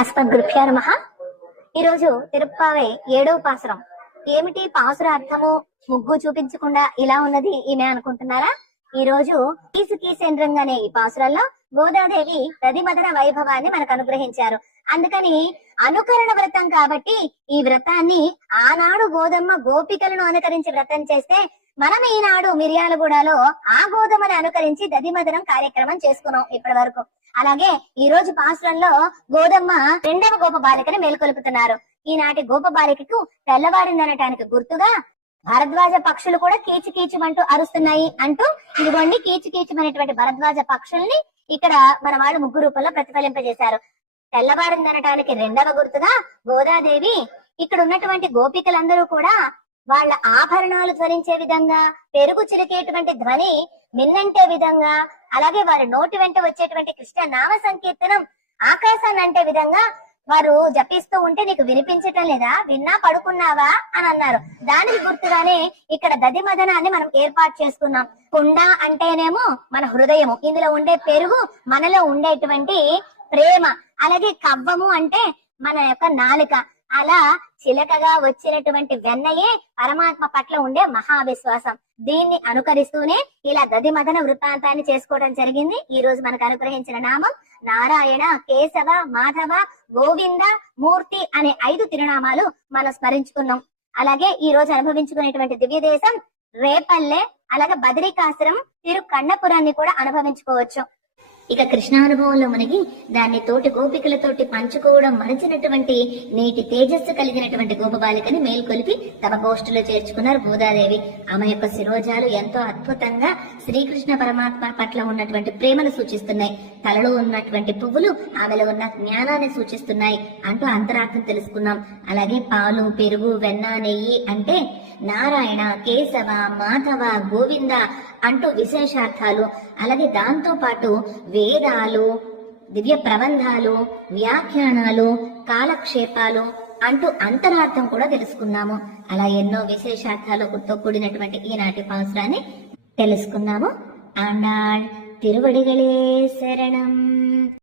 అస్మద్గురుభ్యో నమః. ఈరోజు తిరుప్పావై 7వ పాసురం. ఏమిటి పాసుర అర్థము? ముగ్గు చూపించకుండా ఇలా ఉన్నది ఈమె అనుకుంటున్నారా? ఈ రోజు కీసేంద్రంగానే ఈ పాసురంలో గోదాదేవి దదిమదన వైభవాన్ని మనకు అనుగ్రహించారు. అందుకని అనుకరణ వ్రతం కాబట్టి ఈ వ్రతాన్ని ఆనాడు గోదమ్మ గోపికలను అనుకరించి వ్రతం చేస్తే మనం ఈనాడు మిర్యాలగూడలో ఆ గోధుమని అనుకరించి దదిమదనం కార్యక్రమం చేసుకున్నాం ఇప్పటి వరకు. అలాగే ఈ రోజు పాసురంలో గోదమ్మ రెండవ గోప బాలికని మేల్కొల్పుతున్నారు. ఈనాటి గోప బాలికకు తెల్లవారిందనటానికి గుర్తుగా భరద్వాజ పక్షులు కూడా కీచుకీచుమంటూ అరుస్తున్నాయి అంటూ ఇదిగోండి కీచుకీచుమనేటువంటి భరద్వాజ పక్షుల్ని ఇక్కడ మన వాళ్ళు ముగ్గు రూపంలో ప్రతిఫలింపజేశారు. తెల్లవారిందనటానికి రెండవ గుర్తుగా గోదాదేవి ఇక్కడ ఉన్నటువంటి గోపికలందరూ కూడా వాళ్ళ ఆభరణాలు ధరించే విధంగా, పెరుగు చిరికేటువంటి ధ్వని మిన్నంటే విధంగా, అలాగే వారి నోటి వెంట వచ్చేటువంటి కృష్ణ నామ సంకీర్తనం ఆకాశాన్ని అంటే విధంగా వారు జపిస్తూ ఉంటే నీకు వినిపించటం లేదా, విన్నా పడుకున్నావా అని అన్నారు. దానికి గుర్తుగానే ఇక్కడ దదిమదనాన్ని మనం ఏర్పాటు చేసుకున్నాం. కుండ అంటేనేమో మన హృదయము, ఇందులో ఉండే పెరుగు మనలో ఉండేటువంటి ప్రేమ, అలాగే కవ్వము అంటే మన యొక్క నాలుక. అలా చిలకగా వచ్చినటువంటి వెన్నయే పరమాత్మ పట్ల ఉండే మహావిశ్వాసం. దీన్ని అనుకరిస్తూనే ఇలా దదిమదన వృత్తాంతాన్ని చేసుకోవడం జరిగింది. ఈ రోజు మనకు అనుగ్రహించిన నామం నారాయణ, కేశవ, మాధవ, గోవింద, మూర్తి అనే 5 తిరునామాలు మనం స్మరించుకున్నాం. అలాగే ఈ రోజు అనుభవించుకునేటువంటి దివ్య దేశం రేపల్లె, అలాగే బదరికాశ్రం, తిరుకన్నపురాన్ని కూడా అనుభవించుకోవచ్చు. ఇక కృష్ణానుభవంలో మునిగి దాన్ని తోటి గోపికలతోటి పంచుకోవడం మరచినటువంటి నేటి తేజస్సు కలిగినటువంటి గోపబాలికని మేల్కొలిపి తమ గోష్ఠిలో చేర్చుకున్నారు గోదాదేవి. ఆమె యొక్క శిరోజాలు ఎంతో అద్భుతంగా శ్రీకృష్ణ పరమాత్మ పట్ల ఉన్నటువంటి ప్రేమను సూచిస్తున్నాయి. తలలో ఉన్నటువంటి పువ్వులు ఆమెలో ఉన్న జ్ఞానాన్ని సూచిస్తున్నాయి అంటూ అంతరార్థం తెలుసుకున్నాం. అలాగే పాలు, పెరుగు, వెన్న, నెయ్యి అంటే నారాయణ, కేశవ, మాధవ, గోవింద అంటూ విశేషార్థాలు, అలాగే దాంతో పాటు వేదాలు, దివ్య ప్రబంధాలు, వ్యాఖ్యానాలు, కాలక్షేపాలు అంటూ అంతరార్థం కూడా తెలుసుకున్నాము. అలా ఎన్నో విశేషార్థాలతో కూడినటువంటి ఈనాటి పాసురాన్ని తెలుసుకున్నాము. ఆండాళ్ తిరువడిగలే శరణం.